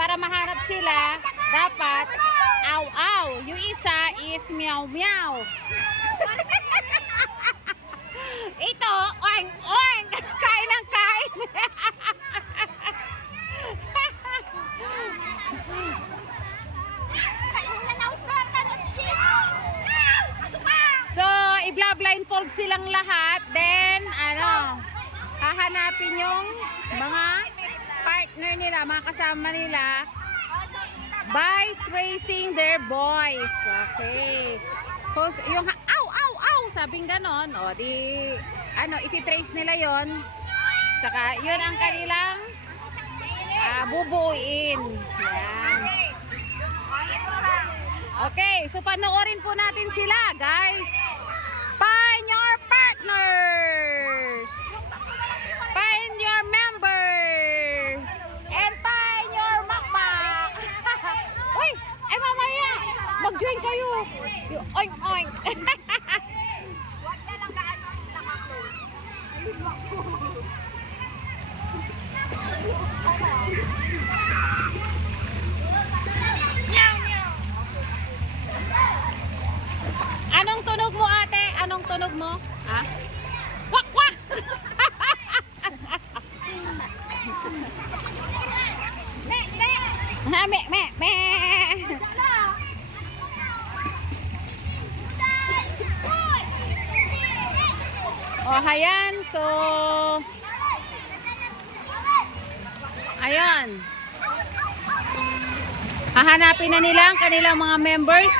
para mahanap sila, dapat aw-aw. Yung isa is meow-meow. Ito, oing-oing. Kain ng kain. So, i-blindfold silang lahat. Then, hahanapin yung mga partner nila, mga kasama nila by tracing their voice. Okay. Yung aw, sabing ganon, o di, iti-trace nila yon. Saka, yun ang kanilang bubuuin. Yan. Okay, so panoorin po natin sila, guys. Find your partners. Find your members. And find your makmak. Uy, ay mamaya. Mag-join kayo. Oink, oink. Huwag na lang gaano nakaklose. Anong tunog mo, ate? Anong tunog mo? Ha? Wak, wak! Me. Oh, ayan. So, ayan. Hahanapin na nila ang kanilang mga members.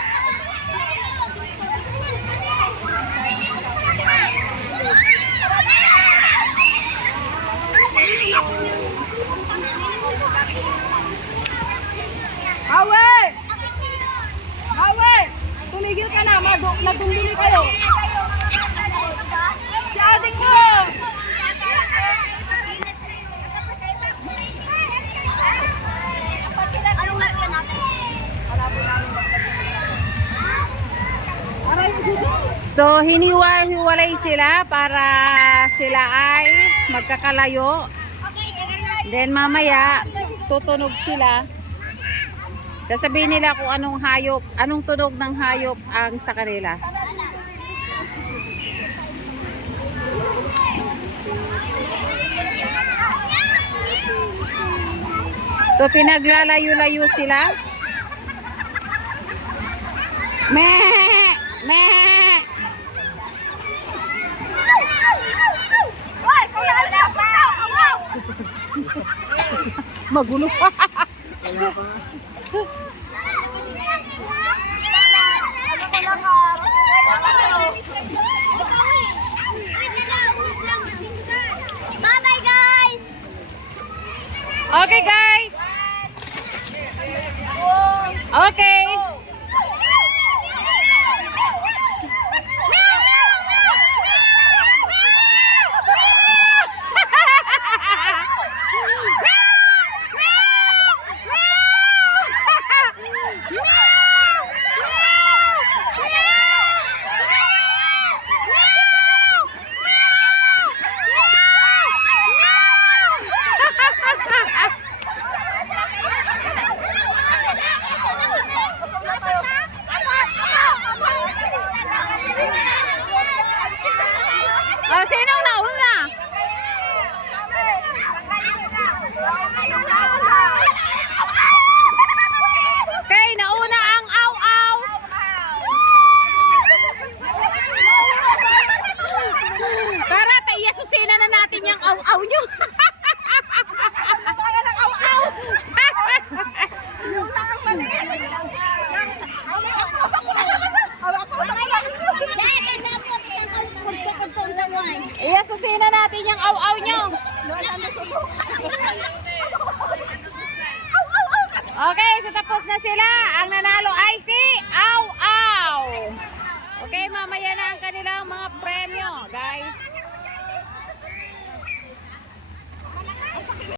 Hawe! Tumigil ka na, nagumbili kayo. Si adik mo! So, hiniwa-hiwalay sila para sila ay magkakalayo. Then mamaya, tutunog sila. Sasabihin nila kung anong hayop, anong tunog ng hayop ang sa kanila. So, pinaglalayo-layo sila. Magulo pa. Bye-bye, guys! Okay, guys. Okay. Sinong nauna? Okay, nauna ang aw-aw. Tara, taiyasusin na natin yung aw-aw nyo. Iyasusin na natin yung aw-aw nyo. Okay, so tapos na sila. Ang nanalo ay si Aw-aw. Okay, mamaya na ang kanilang mga premyo, guys.